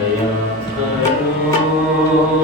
Jaya Taro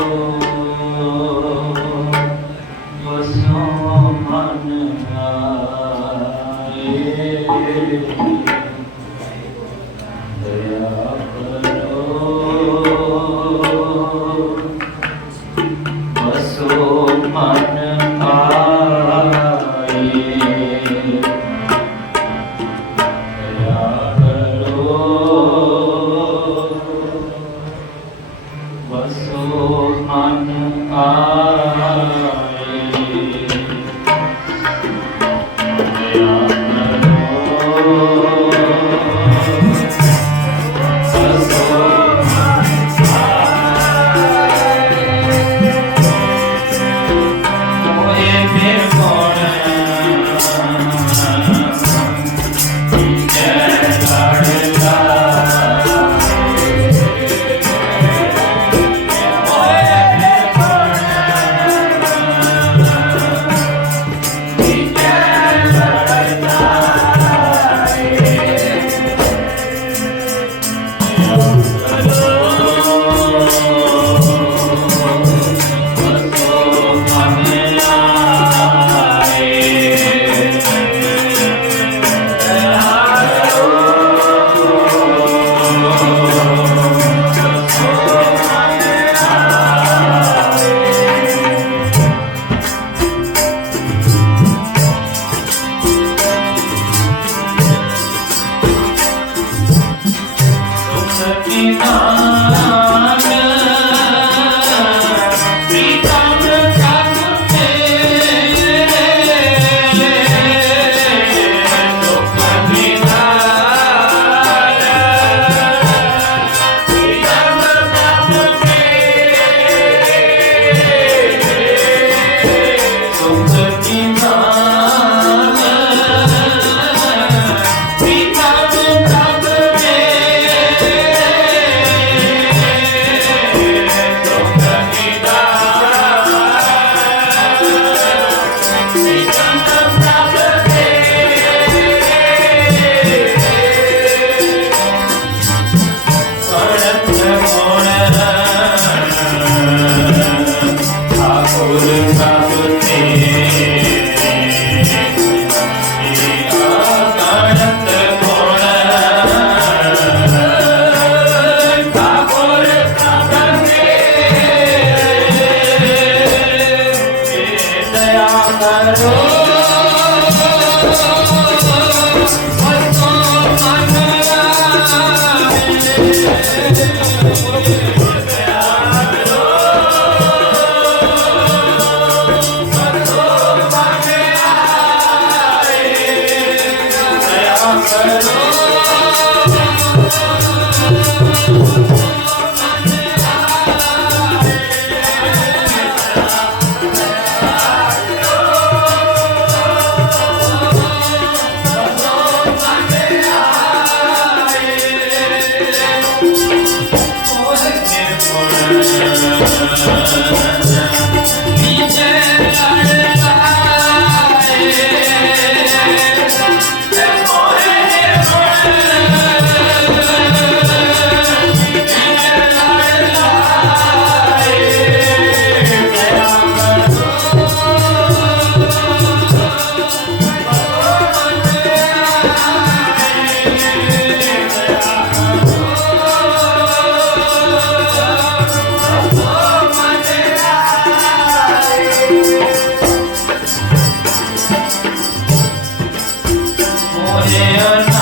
Jaya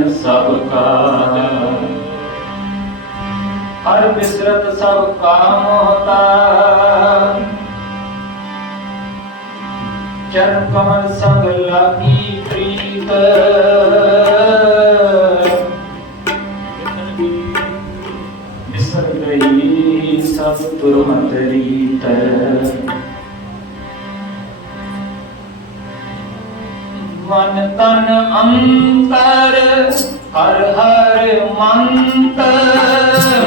ਪੂਰਨ ਸਭ ਕਾ ਹਰ ਬਿਸਰਤ ਸਭ ਕਾਮ ਹੋਤਾ ਚਰਨ ਕਮਲ ਸੰਗ ਲਾਗੀ ਪ੍ਰੀਤ। ਵਿਸਰ ਗਈ ਸਭ ਤੁਰਮਤ ਰੀਤ। ਮਨ ਤਨ ਅੰਤਰ, ਹਰ ਹਰ ਮੰਤਰ।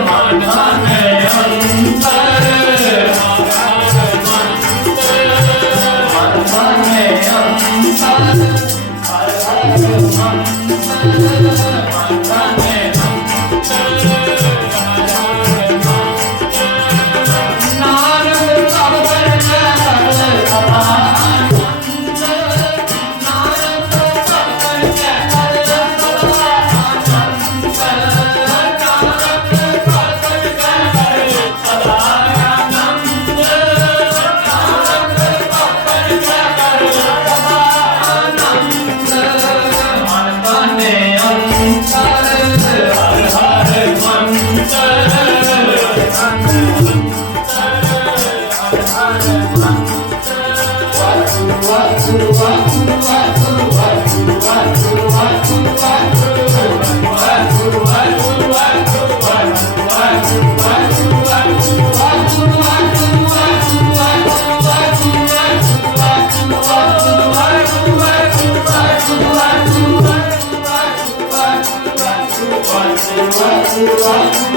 ਮਨ ਤਨ ਅੰਤਰ, ਮਨ ਤਨ ਅੰਤਰ, ਹਰ ਹਰ ਮੰਤਰ। Thank you.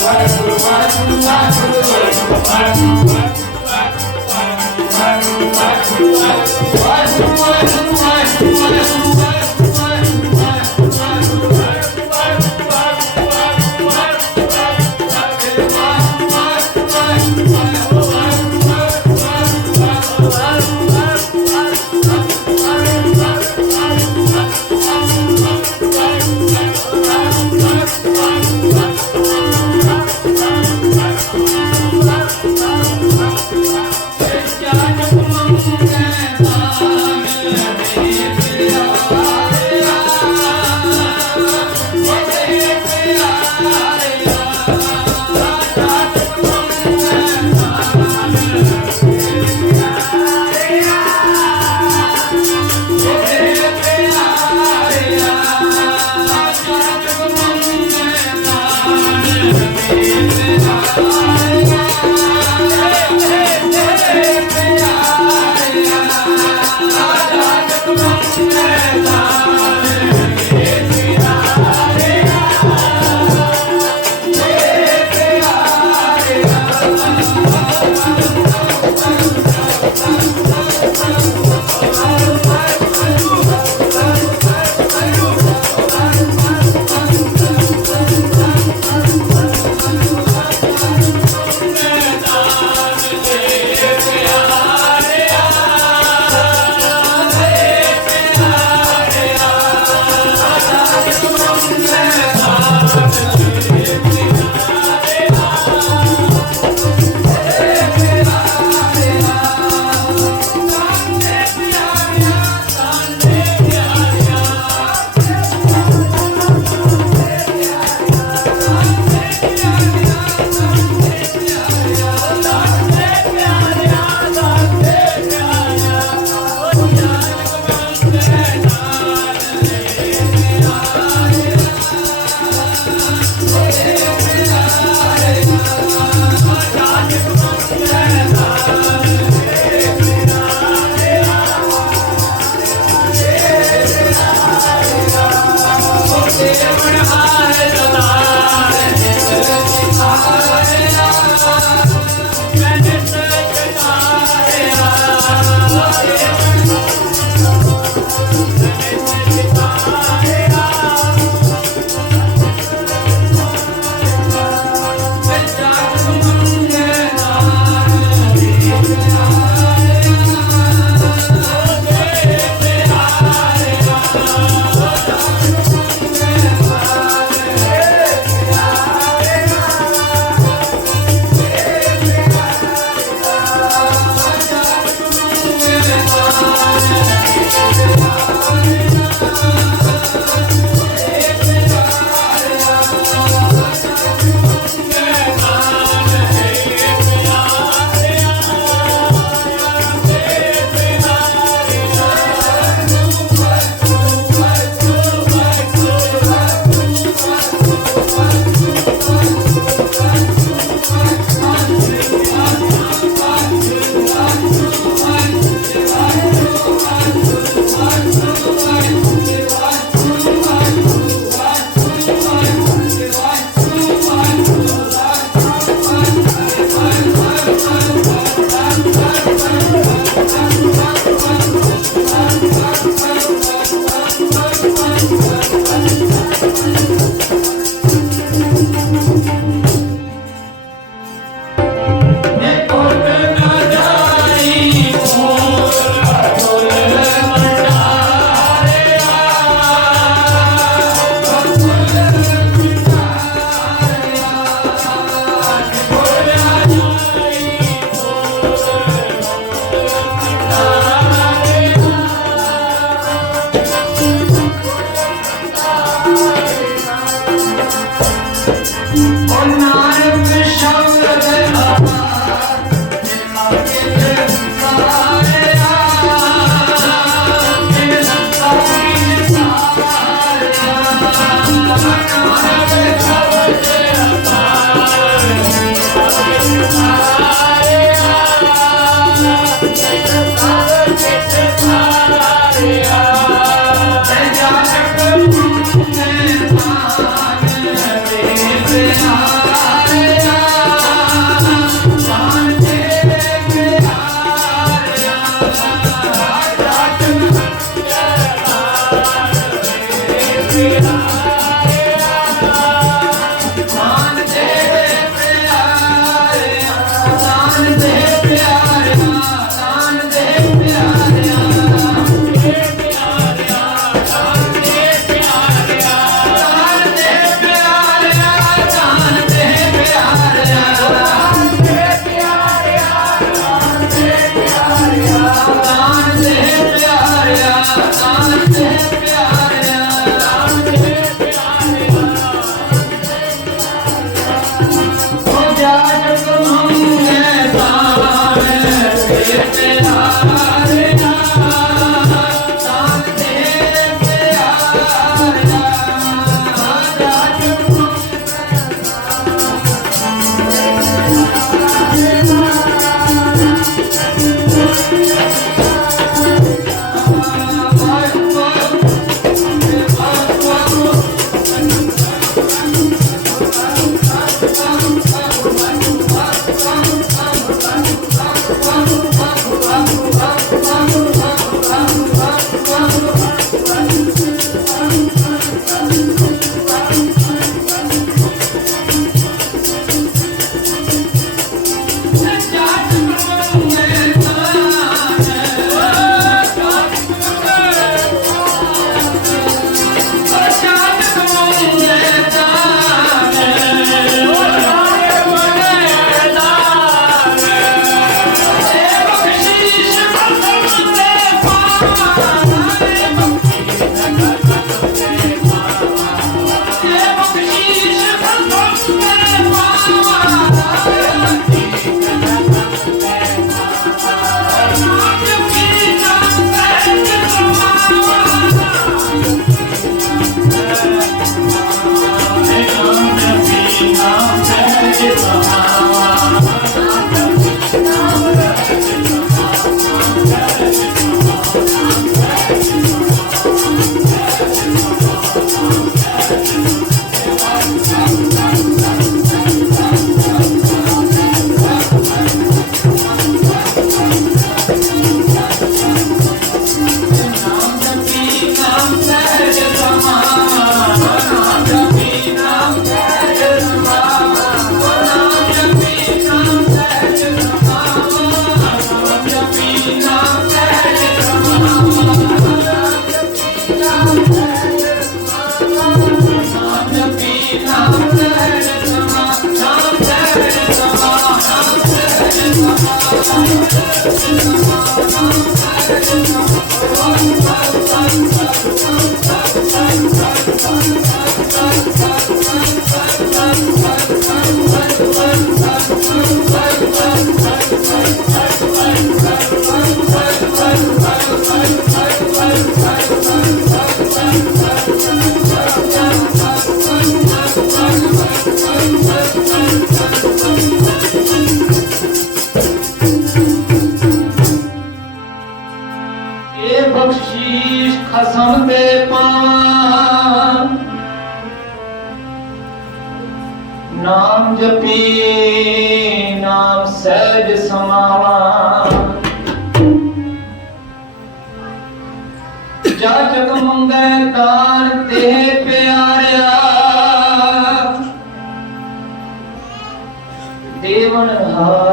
ਜਾਨਕ ਮੰਗੈ Yeah.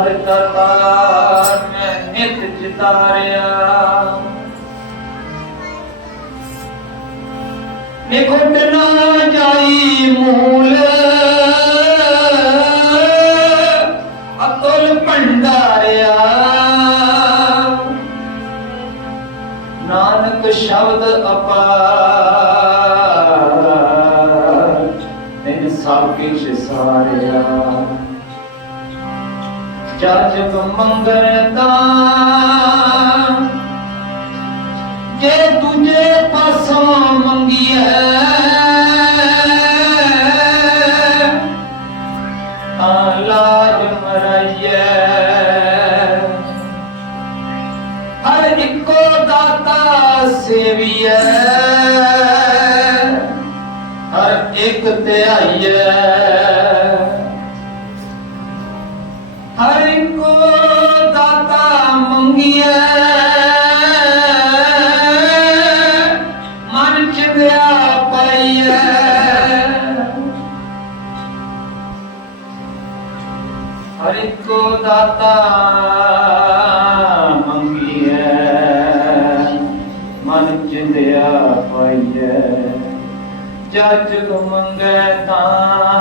ਹਾਰ ਕਰਤਾਰ ਨਿਤ ਚਿਤਾਰਿਆ ਨਿਖੁੱਟ ਨਾ ਜਾਈ ਮੂਲ ਅਤੁਲ ਭੰਡਾਰਿਆ। ਨਾਨਕ ਸ਼ਬਦ ਅਪਾਰ। ਤਿਨ ਸਭ ਕਿਛ ਸਾਰਿਆ। ਜਜ ਮੰਗਲ ਦਾਨ ਜੇ ਦੂਜੇ ਪਾਸੋਂ ਮੰਗੀਐ, ਤਾਂ ਲਾਜ ਮਰਈਐ। ਹਰ ਇੱਕੋ ਦਾਤਾ ਸੇਵੀਐ, ਹਰ ਇੱਕ ਧਿਆਈਐ। ਹਰ ਚੁੰਗੀਏ ਮਨ ਚਿਵਿਆ ਪਈਏ ਹਰਿ ਕੋ ਦਾਤਾ ਮੰਗੀਏ ਮਨ ਚਿੰਦਿਆ ਪਈਏ ਜੱਜ ਕੋ ਮੰਗੇ ਤਾਂ